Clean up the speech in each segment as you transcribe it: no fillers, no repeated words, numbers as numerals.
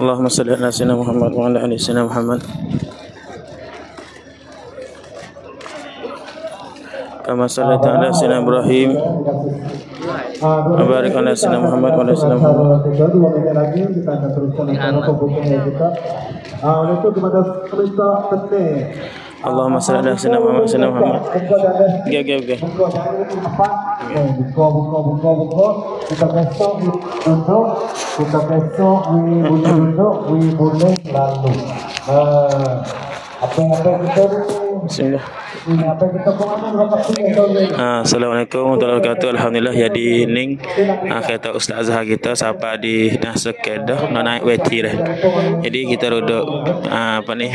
Allahumma salli ala sayyidina Muhammad wa ala ali sayyidina Muhammad. Kama sallaita ala sayyidina Ibrahim wa barik ala sayyidina Muhammad wa ala sayyidina Muhammad. 2 menit lagi kita akan teruskan dengan pembukaan kita. Oleh itu kepada pemirsa penting. Allahumma salli ala sayyidina Muhammad wa sayyidina Muhammad. Okey. Buka. Kita besok duduk. Kita besok duduk. Boleh lalu. Apa yang kita Bismillah. kita Assalamualaikum warahmatullahi wabarakatuh. Alhamdulillah jadi ning kata ustazah kita sampai di Sekedah nak naik weti dah. Jadi kita duduk apa ni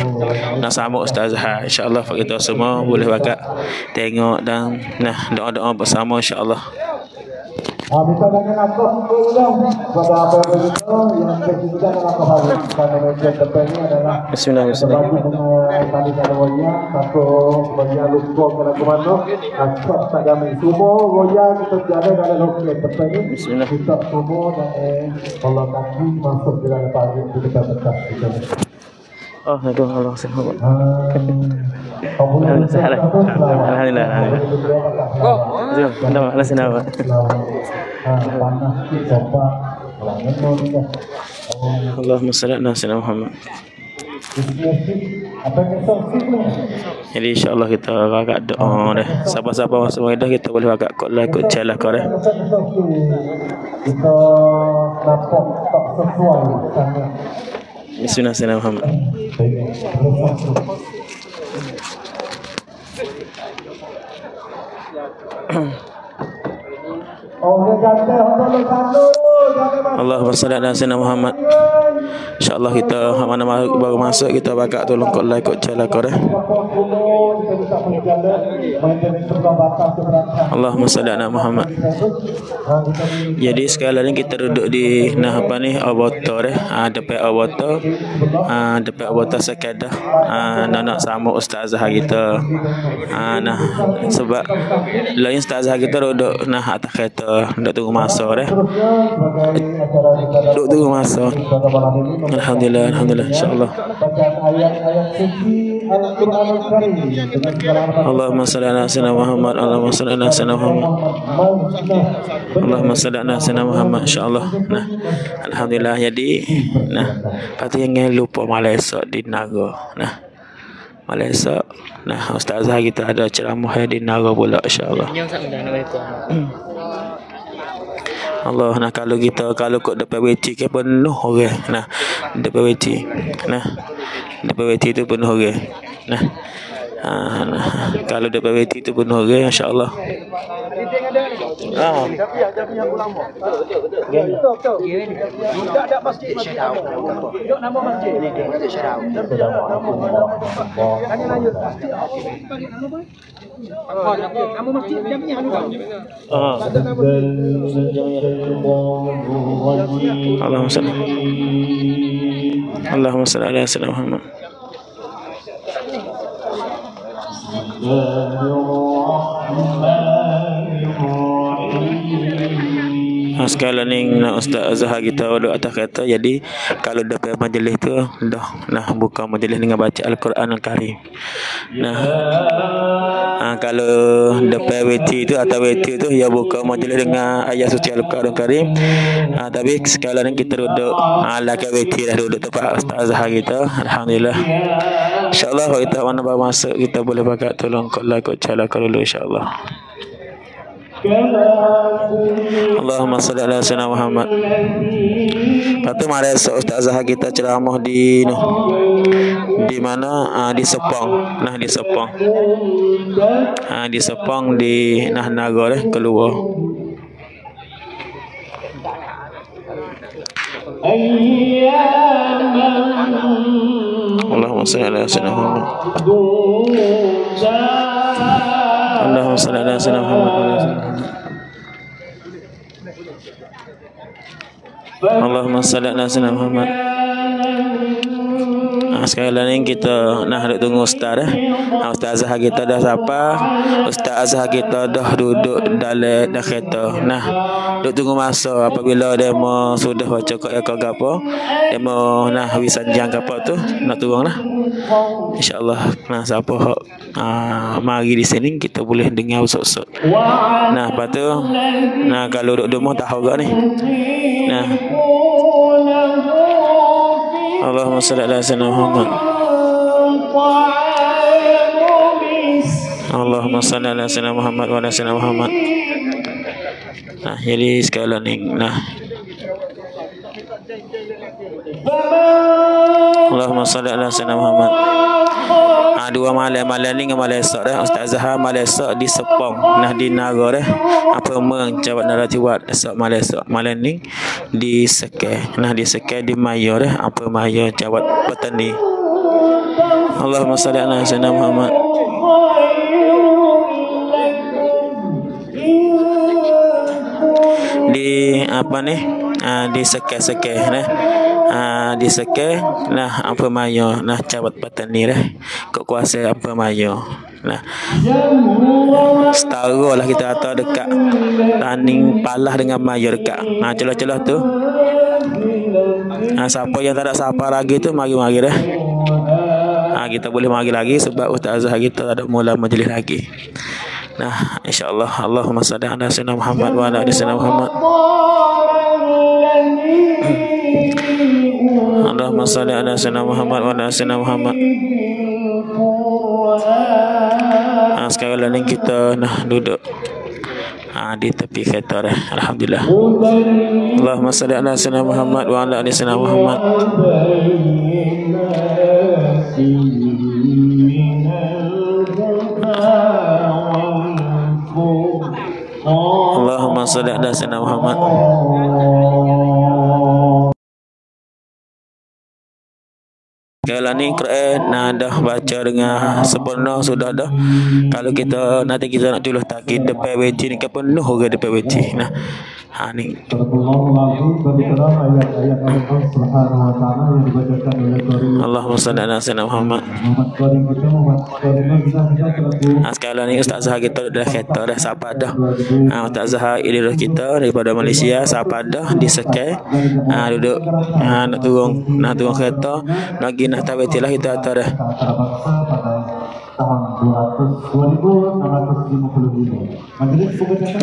nak sambut ustazah. Insya-Allah kita semua boleh bakat tengok dan doa-doa bersama insya-Allah. Bisa dengan aku ulang pada apa yang yang kita dalam kehadiran pada meja depan ini adalah Bismillah. tadi kalaunya satu bagian lupa kalau kemana akap tagami semua roya kita jalan dalam lokasi depan ini. Bismillah. Kita semua dan Allah kaki masuk di dalam pagi kita dekat kita. Oh, Allah subhanahu. Alhamdulillah. Alhamdulillah. Allahumma salli ala sayyidina Muhammad. Jadi insya-Allah kita agak doa dah. Siapa-siapa masuk dah kita boleh agak ikut jalan kau dah. Kita dapat tak sesuai dengan Bismillah Muhammad. Allahumma salli ala sayyidina Muhammad. InsyaAllah kita mana baru masuk kita bakal tolong kau like kau jalan kau dah. Allahumma salli ala Muhammad. Jadi sekali ni kita duduk di apa ni Awata dah. Depan Awata. Depan Awata Sekedah. Nak sama ustazah kita. Sebab lain ustazah kita duduk atas kereta duduk tunggu masa dah. Duduk tunggu masa. Alhamdulillah insya-Allah. Allahumma salli ala sayyidina Muhammad. Allahumma salli ala sayyidina Muhammad. Allahumma salli ala sayyidina Muhammad insya-Allah. Alhamdulillah jadi pasti jangan lupa Malaysia di Naga. Malaysia. Ustazah kita ada ceramah di Naga pula insya-Allah. Allah kalau kod depan WC ke penuh orang. Depan WC. Depan WC tu penuh orang. Kalau depan WC tu penuh orang insya-Allah. Tapi yang ulama. Betul. Tidak ada masjid Syarau. Yok nama masjid. Masjid Syarau. Tanya lanjut. Masjid apa? Bagi nama apa? Nama masjid Jamiah juga. Allahumma salli ala sayyidina Muhammad. Sekali ni Ustaz Azhar kita duduk atas kereta. Jadi kalau depan majlis tu dah buka majlis dengan baca Al-Quran Al-Karim. Kalau depan WT tu atau WT tu ya buka majlis dengan ayat suci Al-Quran Al-Karim. Tapi sekali ni kita duduk lakat WT dah duduk tempat Ustaz Azhar kita. Alhamdulillah. InsyaAllah kalau kita mana baru masuk kita boleh bakat tolong kot jalan dulu insyaAllah. Allahumma salli ala sayyidina Muhammad. Patu mari esok ustazah kita ceramah di mana? Di Sepang. Di Sepang. Di Sepang di Naga keluar. Allahumma salli ala sayyidina Muhammad. Allahumma salli ala sayyidina Muhammad. Allahumma salli ala sayyidina Muhammad. Sekali lagi kita nak tunggu ustaz Ustazah kita dah siapa? Ustazah kita dah duduk dalam kereta. Nah, duduk tunggu masa apabila demo sudah baca kok apa. Demo nah wisanjang apa tu nak turun lah. Insya-Allah. Nah, siapa hok mari di sini kita boleh dengar usut-usut. Nah, lepas tu nah kalau duduk rumah tahu gak ni. Nah. Allahumma salli ala sayyidina Muhammad. Allahumma salli ala sayyidina Muhammad wa ala sayyidina Muhammad. Nah, jadi sekali ni nah. Allahumma salli ala sayyidina Muhammad. Dua malam ni dengan malam esok dah Ustazah malam esok di Sepang nah di Naga dah apa menjawab naratiwat esok malam ni di Sekeh nah di Sekeh di Maya dah apa Maya jawab petani. Allahumma salli ala sayyidina Muhammad. Di apa ni di Sekeh nah di Sekeh nah apa Maya nah jawab petani dah kok kuasa apa Maya nah setara lah kita kata dekat Taning Palah dengan Maya dekat nah celah-celah tu siapa yang tak ada siapa lagi tu mari-mari dah kita boleh mari lagi sebab ustazah kita ada mula majlis lagi. Nah, insya-Allah Allahumma salli ala sayyidina Muhammad wa ala ali sayyidina Muhammad. Allahumma salli ala sayyidina Muhammad wa ala sayyidina Muhammad. Sekarang ni kita nah duduk di tepi kereta dah. Alhamdulillah. Allahumma salli ala sayyidina Muhammad wa ala ali sayyidina Muhammad. Allahumma salli ala sayyidina Muhammad. Kalau ni Quran dah baca dengan sempurna sudah dah. Kalau kita nanti kita nak tulis takid depan WC ni ke penuh ke depan WC. Nah, ni. Allahumma salli ala sayyidina Muhammad. Sekarang ni Ustazah kita dah kereta dah siapa dah. Ustazah Idris kita daripada Malaysia siapa dah di Sekeh. Duduk nak turun kereta lagi nak taweti lah kita atas dah.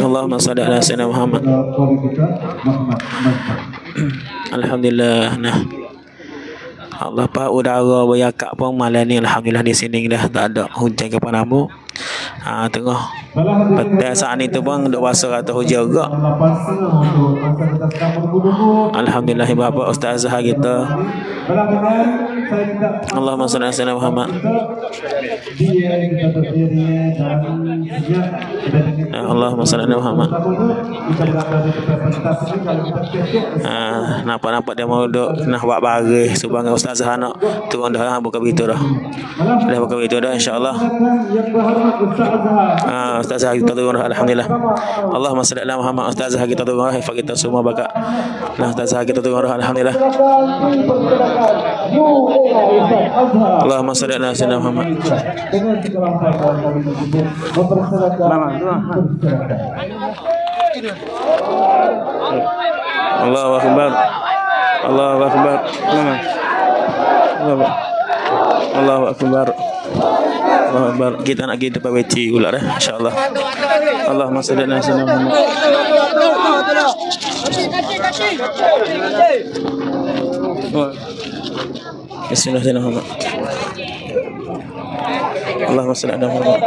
Allahumma salli ala sayyidina Muhammad. Alhamdulillah. Nah, Allah pak udara beryakat pun malam ni alhamdulillah di sini dah tak ada hujan ke panamu. Tengah pada saat ni tu pun duk rasa kata hujan juga. Alhamdulillah Bapak Ustazah kita. Allahumma salli ala sayyidina Muhammad. Allahumma salli ala Muhammad. Nampak dia mau duk nak buat baris subang Ustazah nak turun dah buka pintu dah. Dah buka pintu dah insya-Allah. Ustazah kita turun dah alhamdulillah. Allahumma salli ala Muhammad. Ustazah kita turun dah hafal kita semua bakat. Nah Ustazah kita turun dah alhamdulillah. Allahumma salli ala sayyidina Muhammad. Allahu akbar. Allahu akbar. Allahu akbar. Allahu akbar. Kita nak pergi depan WC pula dah insya-Allah. Allahumma salli ala sayyidina Muhammad. Bismillahirrahmanirrahim. Allahumma salli ala Muhammad.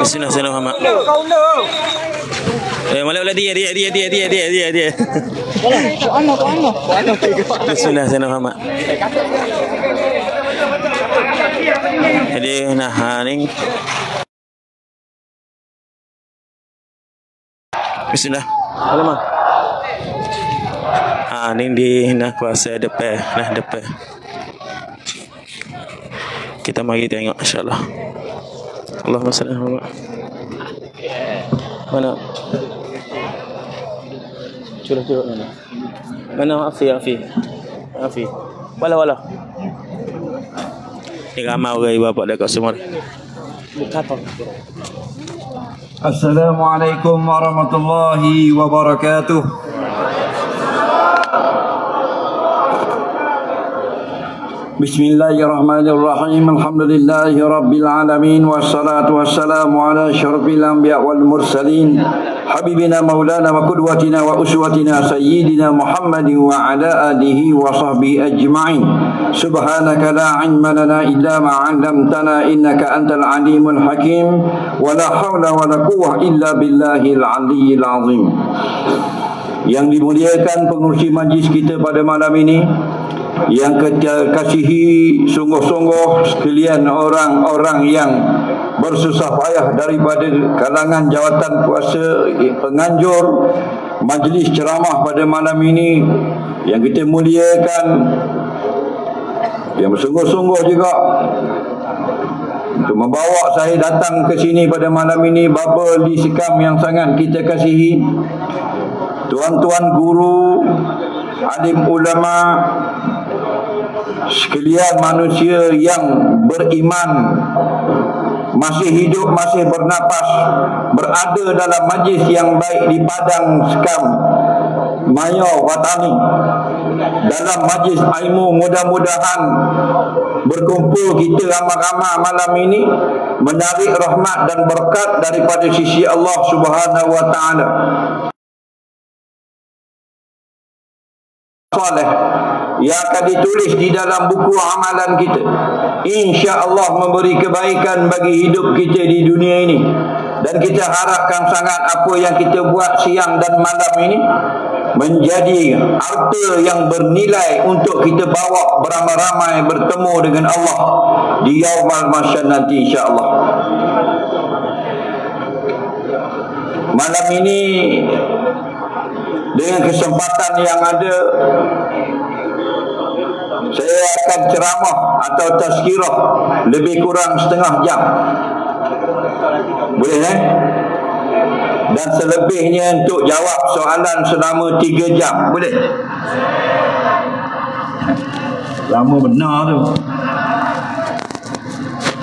Bismillahirrahmanirrahim. Malah dia. Bismillahirrahmanirrahim. Jadi ni Bismillah. Alamak. Ni di nak kuasa depan. Kita mari tengok insya-Allah. Allahumma salli ala Muhammad. Mana? Curah mana? Mana Afi? Afi. Wala. Ni ramai orang ibu bapa dekat semua. Assalamualaikum warahmatullahi wabarakatuh. Bismillahirrahmanirrahim. Alhamdulillahi rabbil alamin wassalatu wassalamu ala asyrafil anbiya wal mursalin habibina maulana wa qudwatina wa uswatina sayyidina Muhammadin wa ala alihi wa sahbihi ajma'in. Subhanaka la ilma lana illa ma 'allamtana innaka antal alimul hakim wa la haula wa la quwwata illa billahil aliyyil azim. Yang dimuliakan pengurusi majlis kita pada malam ini, yang kita kasihi sungguh-sungguh sekalian orang-orang yang bersusah payah daripada kalangan jawatan kuasa penganjur majlis ceramah pada malam ini, yang kita muliakan, yang bersungguh-sungguh juga untuk membawa saya datang ke sini pada malam ini, Bapa Li Sekam yang sangat kita kasihi, tuan-tuan guru, alim ulama, sekalian manusia yang beriman, masih hidup, masih bernapas, berada dalam majlis yang baik di Padang Sekam Maya Watani, dalam majlis ilmu. Mudah-mudahan berkumpul kita ramai-ramai malam ini menarik rahmat dan berkat daripada sisi Allah Subhanahu wa taala. Saleh yang akan ditulis di dalam buku amalan kita, insya-Allah memberi kebaikan bagi hidup kita di dunia ini. Dan kita harapkan sangat apa yang kita buat siang dan malam ini menjadi harta yang bernilai untuk kita bawa beramai-ramai bertemu dengan Allah di yaumul mahsyar nanti, insya-Allah. Malam ini dengan kesempatan yang ada, saya akan ceramah atau tazkirah lebih kurang setengah jam. Boleh Dan selebihnya untuk jawab soalan selama 3 jam. Boleh? Lama benar tu.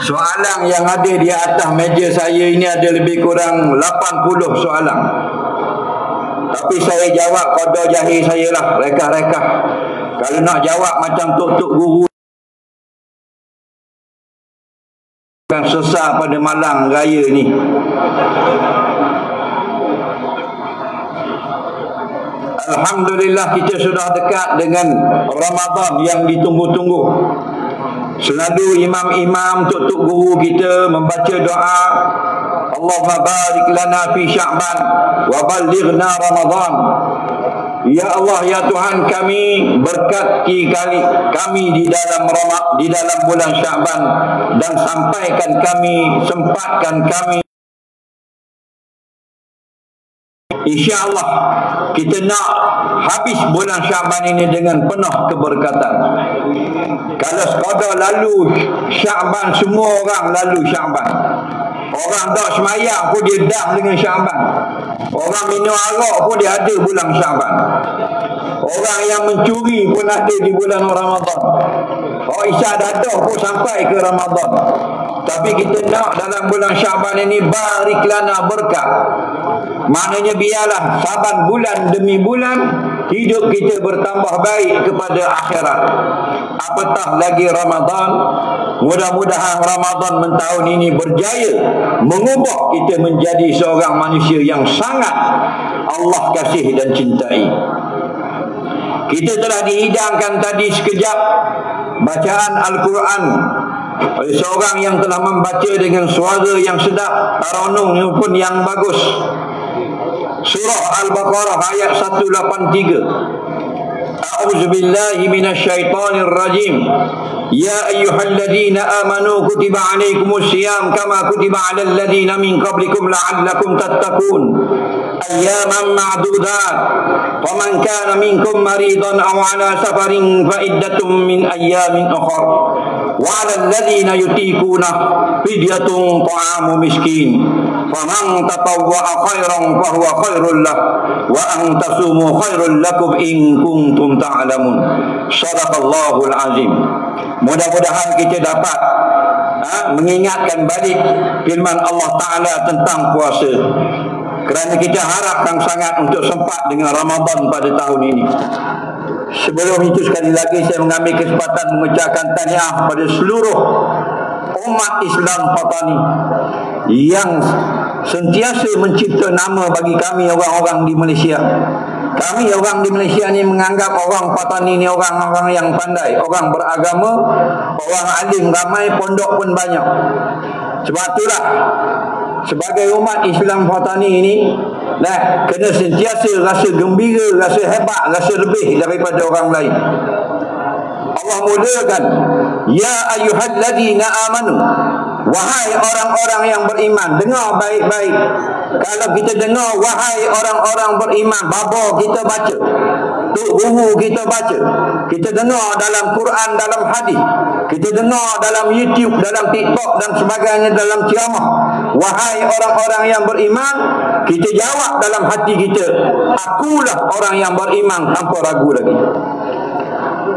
Soalan yang ada di atas meja saya ini ada lebih kurang 80 soalan. Tapi saya jawab qada jahil saya lah, reka-reka. Kalau nak jawab macam tok-tok guru kan sesat pada malang raya ni. Alhamdulillah kita sudah dekat dengan Ramadan yang ditunggu-tunggu. Selalu imam-imam, tok-tok guru kita membaca doa, Allahumma barik lana fi Sya'ban wa ballighna Ramadan. Ya Allah, ya Tuhan kami, berkati kami di dalam bulan Sya'ban, dan sempatkan kami insya-Allah kita nak habis bulan Sya'ban ini dengan penuh keberkatan. Kalau sekadar lalu Sya'ban, semua orang lalu Sya'ban. Orang tak semayang pun dia dah dengan Sya'ban. Orang minum arak pun dia ada bulan Sya'ban. Orang yang mencuri pun ada di bulan Ramadan. Orang isyak dadah pun sampai ke Ramadan. Tapi kita nak dalam bulan Sya'ban ini barik lana berkat. Maknanya biarlah saban bulan demi bulan hidup kita bertambah baik kepada akhirat. Apatah lagi Ramadan. Mudah-mudahan Ramadan mentahun ini berjaya mengubah kita menjadi seorang manusia yang sangat Allah kasih dan cintai. Kita telah dihidangkan tadi sekejap bacaan Al-Quran oleh seorang yang telah membaca dengan suara yang sedap, taranum pun yang bagus. Surah Al-Baqarah ayat 183. A'udzubillahi minasyaitonir rajim. Ya ayyuhalladzina amanu kutiba alaikumus syiyam kama kutiba alal ladzina min qablikum la'allakum tattaqun. Ayyaman ma'dudat. Faman kana minkum maridan aw ala safarin fa iddatum min ayyamin ukhra. wa 'alal ladzina yutiquna fidyatun ta'amu miskin faman tatawwa'a khairan fa huwa khairul lah wa an tasumu khairul lakum in kuntum ta'lamun. Shadaqallahul azim. Mudah-mudahan kita dapat mengingatkan balik firman Allah Ta'ala tentang puasa, kerana kita harapkan sangat untuk sempat dengan Ramadan pada tahun ini. Sebelum itu sekali lagi saya mengambil kesempatan mengucapkan tahniah pada seluruh umat Islam Fatani yang sentiasa mencipta nama bagi kami orang-orang di Malaysia. Kami orang di Malaysia ni menganggap orang Fatani ni orang-orang yang pandai, orang beragama, orang alim ramai, pondok pun banyak. Sebab itulah sebagai umat Islam Fatani ini kena sentiasa rasa gembira, rasa hebat, rasa lebih daripada orang lain. Allah mulakan, ya ayyuhalladzina amanu, wahai orang-orang yang beriman. Dengar baik-baik. Kalau kita dengar wahai orang-orang beriman, baba kita baca, tok guru kita baca, kita dengar dalam Quran, dalam hadis, kita dengar dalam YouTube, dalam TikTok dan sebagainya, dalam ceramah, wahai orang-orang yang beriman, kita jawab dalam hati kita, akulah orang yang beriman tanpa ragu lagi.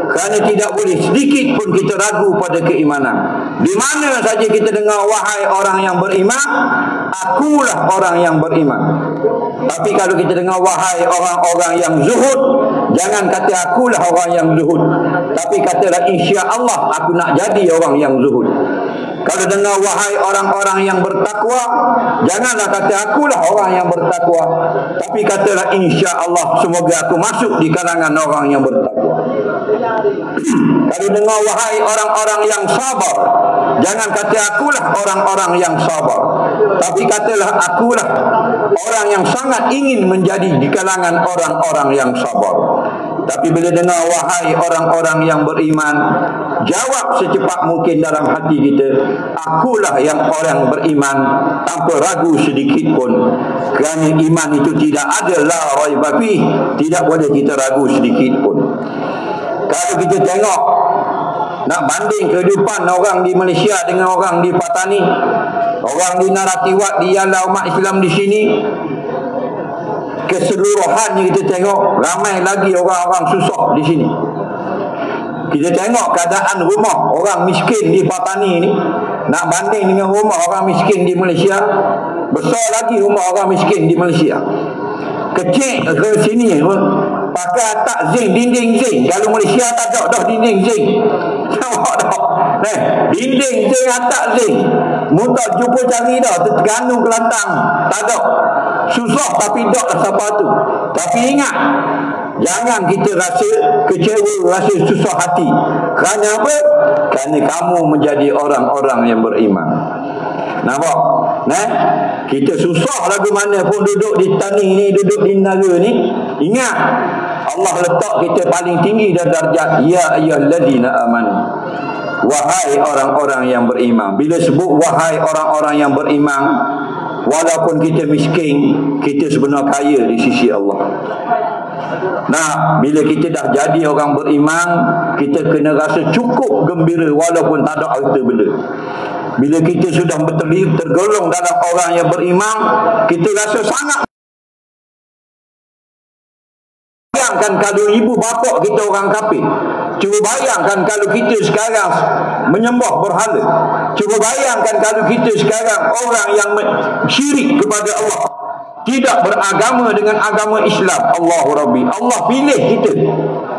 Kerana tidak boleh sedikit pun kita ragu pada keimanan. Di mana saja kita dengar wahai orang yang beriman, akulah orang yang beriman. Tapi kalau kita dengar wahai orang-orang yang zuhud, jangan kata akulah orang yang zuhud, tapi katalah insya Allah aku nak jadi orang yang zuhud. Kalau dengar wahai orang-orang yang bertakwa, janganlah kata akulah orang yang bertakwa, tapi katalah insya Allah semoga aku masuk di kalangan orang yang bertakwa. Kalau dengar wahai orang-orang yang sabar, jangan kata akulah orang-orang yang sabar, tapi katalah akulah orang yang sangat ingin menjadi di kalangan orang-orang yang sabar. Tapi bila dengar wahai orang-orang yang beriman, jawab secepat mungkin dalam hati kita, akulah yang orang beriman tanpa ragu sedikit pun. Kerana iman itu tidak ada la raiba fi, tidak boleh kita ragu sedikit pun. Kalau kita tengok, nak banding kehidupan orang di Malaysia dengan orang di Patani, orang di Naratiwat, di Yalah, umat Islam di sini, keseluruhannya kita tengok ramai lagi orang-orang susah di sini. Kita tengok keadaan rumah orang miskin di Patani ni, nak banding dengan rumah orang miskin di Malaysia, besar lagi rumah orang miskin di Malaysia. Kecil ke sini pakai atap zinc, dinding zinc. Kalau Malaysia tak ada dah dinding zinc. Tengok dah. Dinding zinc, atap zinc. Mutak jumpa cari dah, tergantung kelantang. Tak ada. Susah tapi tak lah siapa tu. Tapi ingat, jangan kita rasa kecewa, rasa susah hati. Kerana apa? Kerana kamu menjadi orang-orang yang beriman. Nampak? Kita susah lagu mana pun duduk di tani ni, duduk di negara ni, ingat Allah letak kita paling tinggi dan darjat. Ya ayyuhalladzina amanu, wahai orang-orang yang beriman. Bila sebut wahai orang-orang yang beriman, walaupun kita miskin, kita sebenarnya kaya di sisi Allah. Nah, bila kita dah jadi orang beriman, kita kena rasa cukup gembira walaupun tak ada harta benda. Bila kita sudah tergolong dalam orang yang beriman, kita rasa sangat. Bayangkan kalau ibu bapa kita orang kafir. Cuba bayangkan kalau kita sekarang menyembah berhala. Cuba bayangkan kalau kita sekarang orang yang syirik kepada Allah, tidak beragama dengan agama Islam. Allahu Rabbi, Allah pilih kita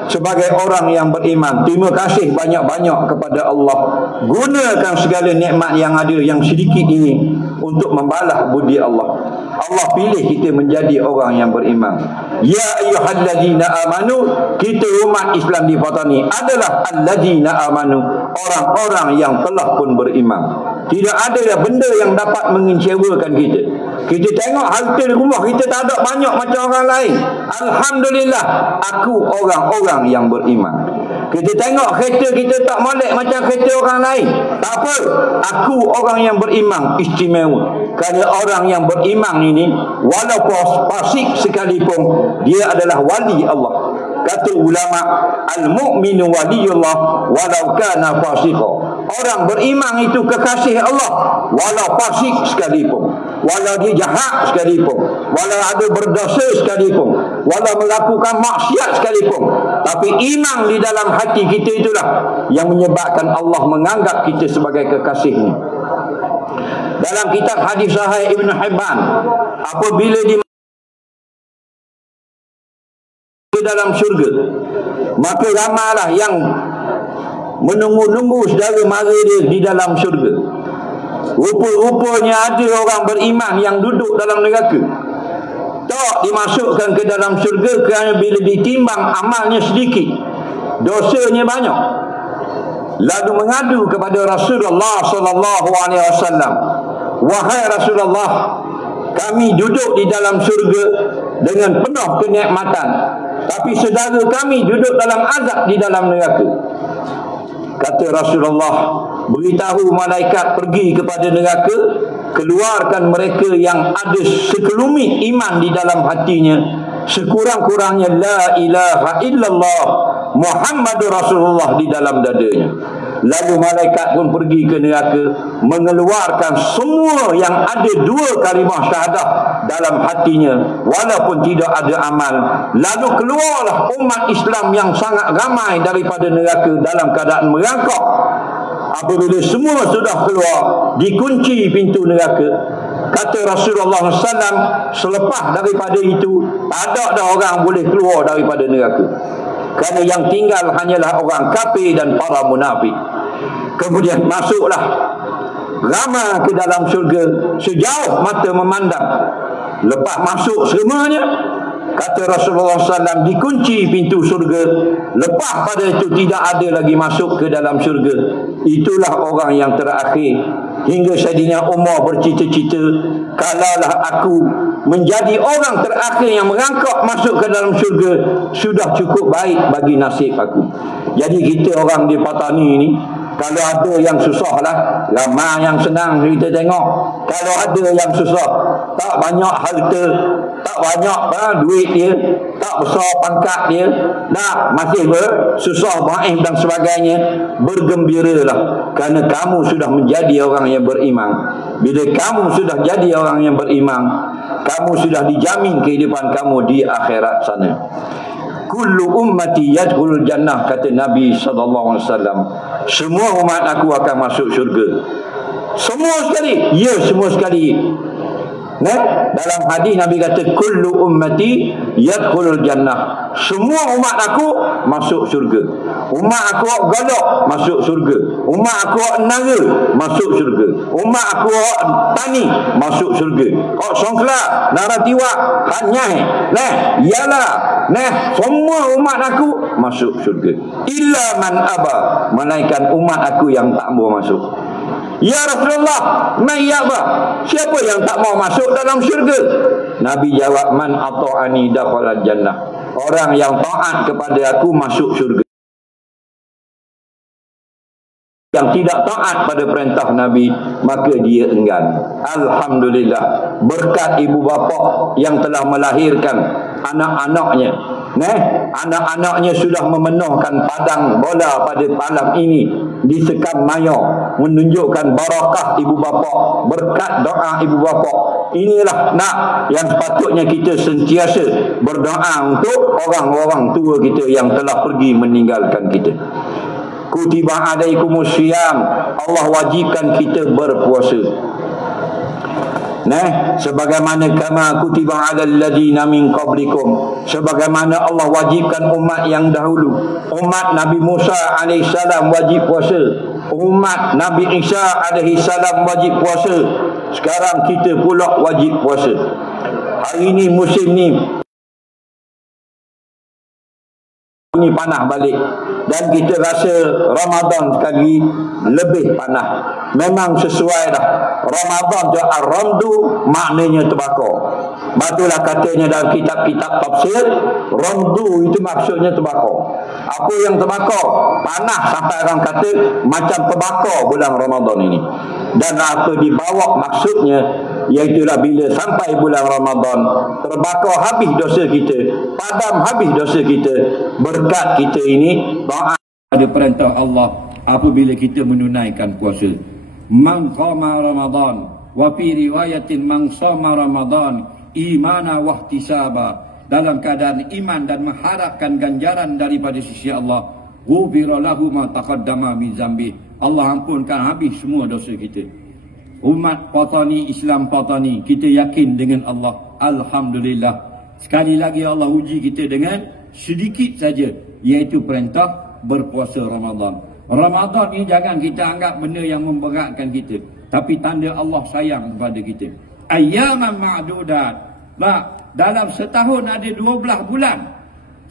sebagai orang yang beriman. Terima kasih banyak-banyak kepada Allah. Gunakan segala nikmat yang ada, yang sedikit ini, untuk membalas budi Allah. Allah pilih kita menjadi orang yang beriman. Ya ayyuhalladzina amanu, kita umat Islam di Patani adalah alladzina amanu, orang-orang yang telah pun beriman. Tidak ada benda yang dapat mengecewakan kita. Kita tengok harta di rumah kita tak ada banyak macam orang lain. Alhamdulillah, aku orang-orang yang beriman. Kita tengok kereta kita tak molek macam kereta orang lain. Tak apa, aku orang yang beriman istimewa. Kerana orang yang beriman ini, walaupun fasik sekalipun, dia adalah wali Allah. Kata ulama, al-mu'minu waliyullah walau kana fasiqa. orang beriman itu kekasih Allah, walau fasik sekalipun, walau dia jahat sekalipun, walau ada berdosa sekalipun, walau melakukan maksiat sekalipun, tapi iman di dalam hati kita itulah yang menyebabkan Allah menganggap kita sebagai kekasihnya. Dalam kitab hadis sahih Ibn Hibban, apabila di dalam syurga, maka ramailah yang menunggu-nunggu saudara mara dia di dalam syurga. Rupa-rupanya ada orang beriman yang duduk dalam neraka, tak dimasukkan ke dalam syurga kerana bila ditimbang amalnya sedikit, dosanya banyak. Lalu mengadu kepada Rasulullah sallallahu alaihi wasallam, "Wahai Rasulullah, kami duduk di dalam syurga dengan penuh kenikmatan, tapi saudara kami duduk dalam azab di dalam neraka." Kata Rasulullah, "Beritahu malaikat pergi kepada neraka, keluarkan mereka yang ada sekelumit iman di dalam hatinya, sekurang-kurangnya la ilaha illallah Muhammadur Rasulullah di dalam dadanya." Lalu malaikat pun pergi ke neraka, mengeluarkan semua yang ada dua kalimah syahadah dalam hatinya walaupun tidak ada amal. Lalu keluarlah umat Islam yang sangat ramai daripada neraka dalam keadaan merangkak. Apabila semua sudah keluar, dikunci pintu neraka. Kata Rasulullah SAW, selepas daripada itu tak ada orang boleh keluar daripada neraka, kerana yang tinggal hanyalah orang kafir dan para munafik. Kemudian masuklah ramai ke dalam syurga sejauh mata memandang. Lepas masuk semuanya, kata Rasulullah SAW, dikunci pintu syurga. Lepas pada itu tidak ada lagi masuk ke dalam syurga. Itulah orang yang terakhir. Hingga Sayyidina Umar bercita-cita, kalaulah aku menjadi orang terakhir yang merangkak masuk ke dalam syurga, sudah cukup baik bagi nasib aku. Jadi kita orang di Patani ini, kalau ada yang susah lah, ramai yang senang kita tengok. Kalau ada yang susah, tak banyak harta, tak banyak duit dia, tak besar pangkat dia, nah masih bersusah baik dan sebagainya, bergembiralah, kerana kamu sudah menjadi orang yang beriman. Bila kamu sudah jadi orang yang beriman, kamu sudah dijamin kehidupan kamu di akhirat sana. Kullu ummati yadkhulul jannah, kata Nabi SAW. Semua umat aku akan masuk syurga. Semua sekali. Ya, semua sekali. Dalam hadis Nabi kata, kullu ummati yadkhulul jannah. Semua umat aku masuk syurga. Umat aku galak masuk syurga. Umat aku nara masuk syurga. Umat aku tani masuk syurga. Kok songkla, naratiwa, hanyai, ialah semua umat aku masuk syurga. Illa man aba, melainkan umat aku yang tak mau masuk. Ya Rasulullah, man yaba, siapa yang tak mau masuk dalam syurga? Nabi jawab, man ata'ani dakhalal jannah. Orang yang taat kepada aku masuk syurga. Yang tidak taat pada perintah Nabi, maka dia enggan. Alhamdulillah, berkat ibu bapa yang telah melahirkan anak-anaknya. Anak-anaknya sudah memenuhkan padang bola pada malam ini di Sekan Maya, menunjukkan barakah ibu bapa, berkat doa ibu bapa. Inilah yang sepatutnya kita sentiasa berdoa untuk orang-orang tua kita yang telah pergi meninggalkan kita. Kutiba alaikumus syiyam, Allah wajibkan kita berpuasa. Sebagaimana kama kutiba alal ladina min qablikum, sebagaimana Allah wajibkan umat yang dahulu. Umat Nabi Musa alaihissalam wajib puasa. Umat Nabi Isa alaihissalam wajib puasa. Sekarang kita pula wajib puasa. Hari ini musim ni panas balik, dan kita rasa Ramadan sekali lebih panas. Memang sesuai dah. Ramadan tu ar-ramdu maknanya terbakar. Betullah katanya dalam kitab-kitab tafsir, ramdu itu maksudnya terbakar. Apa yang terbakar? Panas sampai orang kata macam terbakar bulan Ramadan ini. Dan apa dibawa maksudnya, iaitulah bila sampai bulan Ramadan, terbakar habis dosa kita, padam habis dosa kita, berkat kita ini taat pada perintah Allah apabila kita menunaikan puasa. Man qama Ramadan wa fi riwayatin man shama Ramadan imana wa ihtisaba, dalam keadaan iman dan mengharapkan ganjaran daripada sisi Allah, ghufira lahu ma taqaddama min zambi, Allah ampunkan habis semua dosa kita. Umat Patani, Islam Patani, kita yakin dengan Allah. Alhamdulillah. Sekali lagi Allah uji kita dengan sedikit saja, iaitu perintah berpuasa Ramadan. Ramadan ni jangan kita anggap benda yang memberatkan kita, tapi tanda Allah sayang kepada kita. Ayyaman ma'dudat. Nah, dalam setahun ada 12 bulan.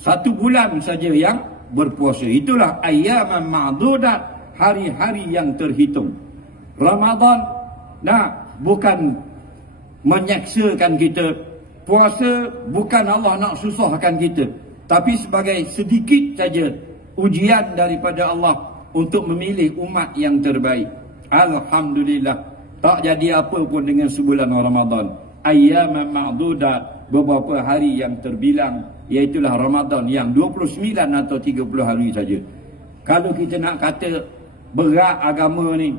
1 bulan saja yang berpuasa. Itulah ayyaman ma'dudat, hari-hari yang terhitung. Ramadan, nah, bukan menyeksakan kita. Puasa bukan Allah nak susahkan kita, tapi sebagai sedikit saja ujian daripada Allah untuk memilih umat yang terbaik. Alhamdulillah. Tak jadi apa pun dengan sebulan Ramadan. Ayyaman ma'dudat, beberapa hari yang terbilang, iaitulah Ramadan yang 29 atau 30 hari saja. Kalau kita nak kata berat agama ni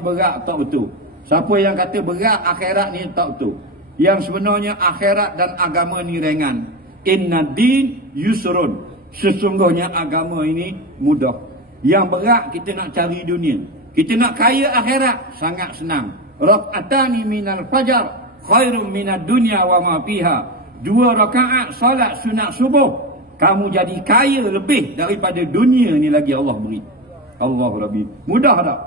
berat, tak betul. Siapa yang kata berat akhirat ni, tak betul. Yang sebenarnya akhirat dan agama ni ringan. Inna din yusrun, sesungguhnya agama ini mudah. Yang berat kita nak cari dunia, kita nak kaya akhirat, sangat senang. Rak'atani minal fajar khairum minad dunya wa ma fiha. 2 rakaat solat sunat subuh, kamu jadi kaya lebih daripada dunia ni lagi Allah beri. Allah Rabbi. Mudah tak?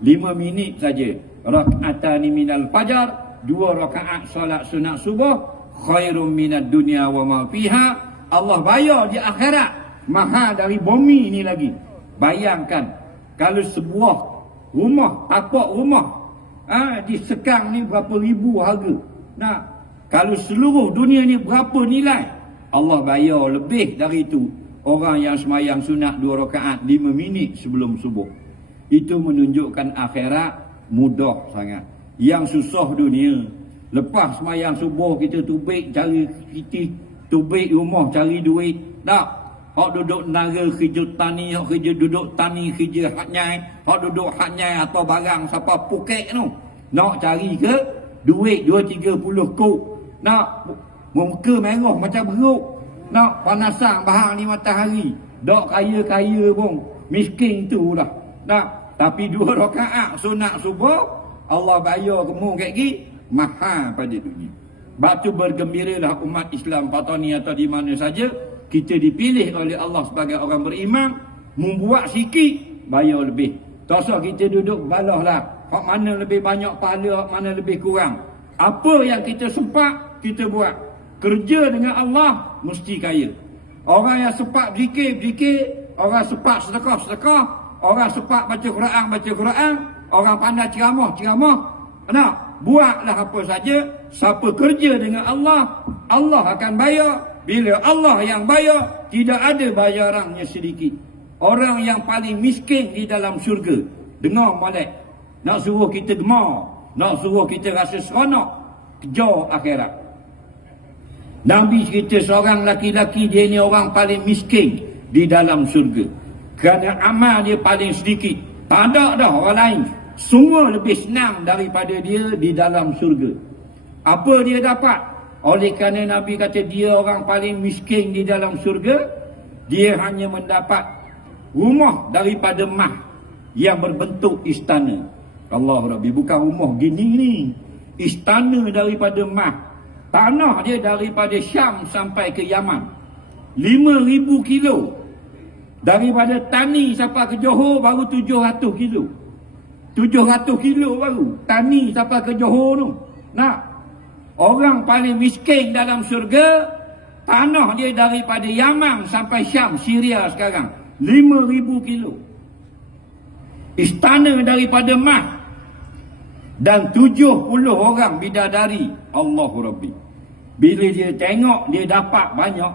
5 minit saja. Rak'atani minal fajar, 2 rakaat solat sunat subuh, khairum minad dunya wa ma fiha. Allah bayar di akhirat mahal dari bumi ni lagi. Bayangkan kalau sebuah rumah, tapak rumah disekang ni berapa ribu harga. Nah, kalau seluruh dunia ni berapa nilai, Allah bayar lebih dari itu orang yang semayang sunat 2 rakaat 5 minit sebelum subuh. Itu menunjukkan akhirat mudah sangat. Yang susah dunia, lepas semayang subuh kita tubik cari kita, tubik rumah cari duit. Tak. Hak duduk nara kerja tani, hak kerja duduk tani kerja haknyai, hak duduk haknyai atau barang siapa pukek tu. Nak cari ke duit 2-30 kok. Nak muka merah macam beruk. Nak panasan bahang ni matahari. Dok kaya-kaya pun miskin tu lah. Nak, tapi 2 rakaat sunat subuh Allah bayar kamu kat gini mahal pada dunia. Batu bergembiralah umat Islam Patani atau di mana saja kita dipilih oleh Allah sebagai orang beriman, membuat sikit bayar lebih. Tak usah kita duduk balah lah hak mana lebih banyak pahala, hak mana lebih kurang. Apa yang kita sempat kita buat. Kerja dengan Allah mesti kaya. Orang yang sempat zikir, orang sempat sedekah, orang sempat baca Quran, orang pandai ceramah. Nak buatlah apa saja. Siapa kerja dengan Allah, Allah akan bayar. Bila Allah yang bayar, tidak ada bayarannya sedikit. Orang yang paling miskin di dalam syurga, dengar molek, nak suruh kita gemar, nak suruh kita rasa seronok, kejar akhirat. Nabi cerita seorang laki-laki, dia ni orang paling miskin di dalam syurga, kerana amal dia paling sedikit. Tak ada dah orang lain, semua lebih senang daripada dia di dalam syurga. Apa dia dapat? Oleh kerana Nabi kata dia orang paling miskin di dalam syurga, dia hanya mendapat rumah daripada mah yang berbentuk istana. Allah Rabbi, bukan rumah gini ni, istana daripada mah. Tanah dia daripada Syam sampai ke Yaman 5,000 kilo. Daripada Tani sampai ke Johor baru 700 kilo. 700 kilo baru Tani sampai ke Johor tu. Nak, orang paling miskin dalam syurga, tanah dia daripada Yaman sampai Syam, Syria sekarang 5,000 kilo. Istana daripada mah, dan 70 orang bidadari. Allahu Rabbi. Bila dia tengok dia dapat banyak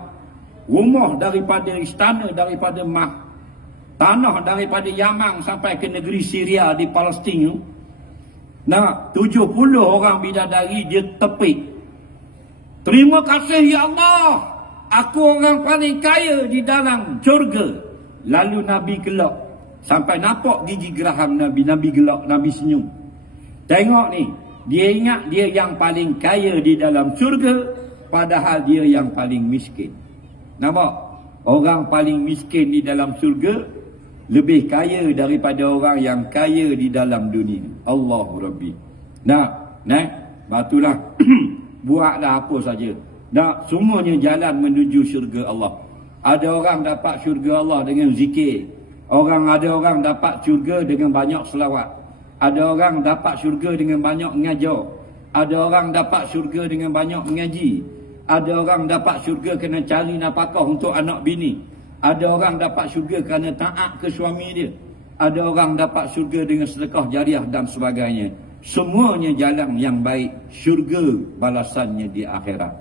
rumah daripada istana daripada mah, tanah daripada Yaman sampai ke negeri Syria di Palestin. Nah, 70 orang bidadari, dia tepik. Terima kasih ya Allah, aku orang paling kaya di dalam syurga. Lalu Nabi kelak, Sampai nampak gigi geraham Nabi. Nabi gelak, Nabi senyum. Tengok ni, dia ingat dia yang paling kaya di dalam syurga, padahal dia yang paling miskin. Nampak? Orang paling miskin di dalam syurga lebih kaya daripada orang yang kaya di dalam dunia. Allahu Rabbi. Batulah buatlah apa saja. Semuanya jalan menuju syurga Allah. Ada orang dapat syurga Allah dengan zikir. Ada orang dapat syurga dengan banyak selawat. Ada orang dapat syurga dengan banyak mengajar. Ada orang dapat syurga dengan banyak mengaji. Ada orang dapat syurga kerana cari nafkah untuk anak bini. Ada orang dapat syurga kerana taat ke suami dia. Ada orang dapat syurga dengan sedekah jariah dan sebagainya. Semuanya jalan yang baik. Syurga balasannya di akhirat.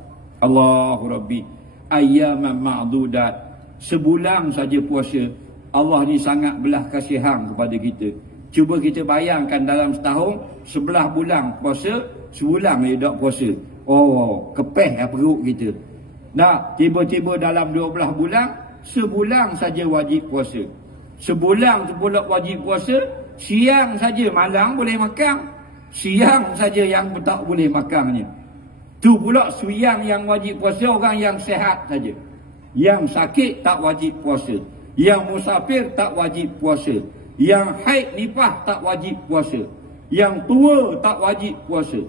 Allahu Rabbi. Ayyaman ma'dudat. Sebulan saja puasa. Allah ni sangat belah kasihan kepada kita. Cuba kita bayangkan dalam setahun 11 bulan puasa, sebulan dia tak puasa. Oh, kepeh perut kita. Tiba-tiba dalam 12 bulan, sebulan saja wajib puasa. Sebulan pula wajib puasa, siang saja malam boleh makan. Siang saja yang tak boleh makannya. Tu pula siang yang wajib puasa orang yang sehat saja. Yang sakit tak wajib puasa. Yang musafir tak wajib puasa. Yang haid nifas tak wajib puasa. Yang tua tak wajib puasa.